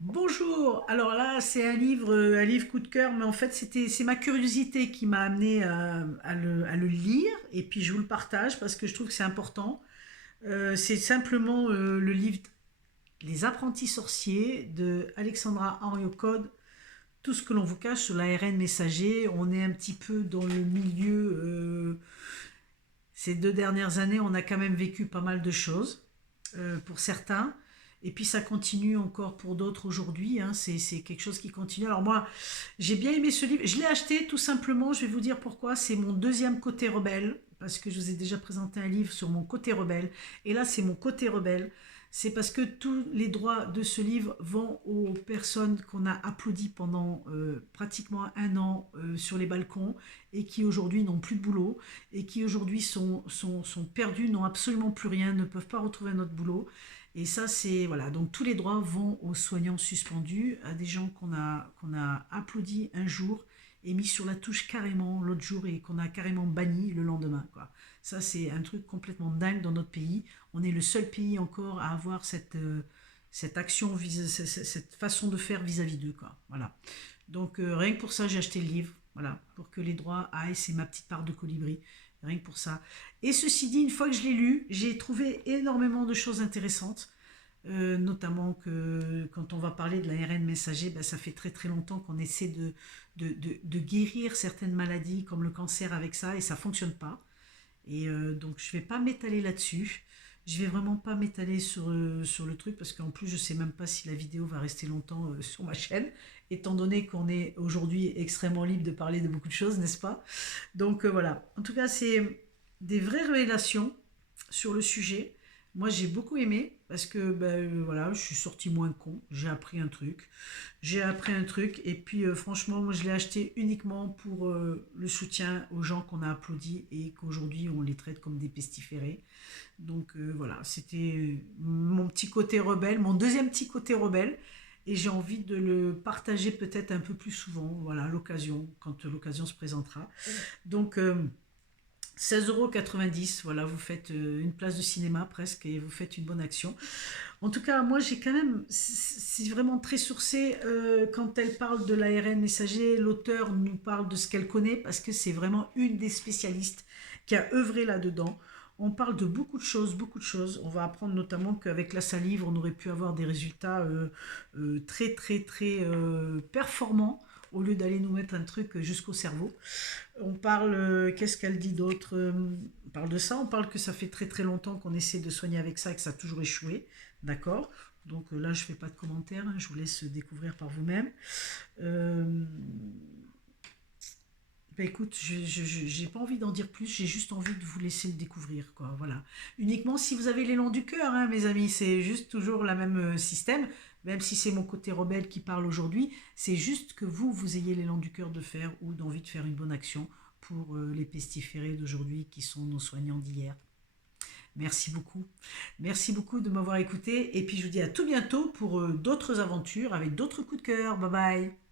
Bonjour. Alors là, c'est un livre coup de cœur, mais en fait, c'est ma curiosité qui m'a amené à le lire, et puis je vous le partage parce que je trouve que c'est important. C'est simplement le livre Les Apprentis Sorciers de Alexandra Henriot-Code. Tout ce que l'on vous cache sur l'ARN messager. On est un petit peu dans le milieu. Ces 2 dernières années, on a quand même vécu pas mal de choses pour certains. Et puis ça continue encore pour d'autres aujourd'hui, hein. C'est quelque chose qui continue. Alors moi, j'ai bien aimé ce livre. Je l'ai acheté tout simplement, je vais vous dire pourquoi. C'est mon deuxième côté rebelle, parce que je vous ai déjà présenté un livre sur mon côté rebelle. Et là, c'est mon côté rebelle. C'est parce que tous les droits de ce livre vont aux personnes qu'on a applaudies pendant pratiquement un an sur les balcons et qui aujourd'hui n'ont plus de boulot et qui aujourd'hui sont perdus, n'ont absolument plus rien, ne peuvent pas retrouver un autre boulot. Et ça, c'est. Voilà. Donc, tous les droits vont aux soignants suspendus, à des gens qu'on a applaudis un jour et mis sur la touche carrément l'autre jour et qu'on a carrément banni le lendemain, quoi. Ça, c'est un truc complètement dingue dans notre pays. On est le seul pays encore à avoir cette action, cette façon de faire vis-à-vis d'eux, quoi. Voilà. Donc, rien que pour ça, j'ai acheté le livre. Voilà. Pour que les droits aillent, c'est ma petite part de colibri. Rien que pour ça. Et ceci dit, une fois que je l'ai lu, j'ai trouvé énormément de choses intéressantes. Notamment que quand on va parler de l'ARN messager, ben, ça fait très très longtemps qu'on essaie de guérir certaines maladies comme le cancer avec ça et ça ne fonctionne pas. Et donc je ne vais pas m'étaler là-dessus. Je vais vraiment pas m'étaler sur le truc parce qu'en plus je sais même pas si la vidéo va rester longtemps sur ma chaîne, étant donné qu'on est aujourd'hui extrêmement libre de parler de beaucoup de choses, n'est-ce pas? Donc voilà. En tout cas, c'est des vraies révélations sur le sujet. Moi, j'ai beaucoup aimé parce que voilà, je suis sortie moins con. J'ai appris un truc. J'ai appris un truc et puis franchement, moi, je l'ai acheté uniquement pour le soutien aux gens qu'on a applaudis et qu'aujourd'hui on les traite comme des pestiférés. Donc voilà, c'était mon petit côté rebelle, mon deuxième petit côté rebelle. Et j'ai envie de le partager peut-être un peu plus souvent, voilà, à l'occasion, quand l'occasion se présentera. Donc, 16,90 €, voilà, vous faites une place de cinéma presque et vous faites une bonne action. En tout cas, moi j'ai quand même, c'est vraiment très sourcé quand elle parle de l'ARN messager, l'auteur nous parle de ce qu'elle connaît parce que c'est vraiment une des spécialistes qui a œuvré là-dedans. On parle de beaucoup de choses, beaucoup de choses. On va apprendre notamment qu'avec la salive, on aurait pu avoir des résultats très très très performants au lieu d'aller nous mettre un truc jusqu'au cerveau. On parle, qu'est-ce qu'elle dit d'autre? On parle de ça, on parle que ça fait très très longtemps qu'on essaie de soigner avec ça et que ça a toujours échoué. D'accord. Donc là, je ne fais pas de commentaires, hein, je vous laisse découvrir par vous-même. Euh, écoute, j'ai pas envie d'en dire plus, j'ai juste envie de vous laisser le découvrir, quoi. Voilà. Uniquement si vous avez l'élan du cœur, hein, mes amis, c'est juste toujours le même système. Même si c'est mon côté rebelle qui parle aujourd'hui, c'est juste que vous ayez l'élan du cœur de faire ou d'envie de faire une bonne action pour les pestiférés d'aujourd'hui qui sont nos soignants d'hier. Merci beaucoup. Merci beaucoup de m'avoir écouté. Et puis je vous dis à tout bientôt pour d'autres aventures avec d'autres coups de cœur. Bye bye.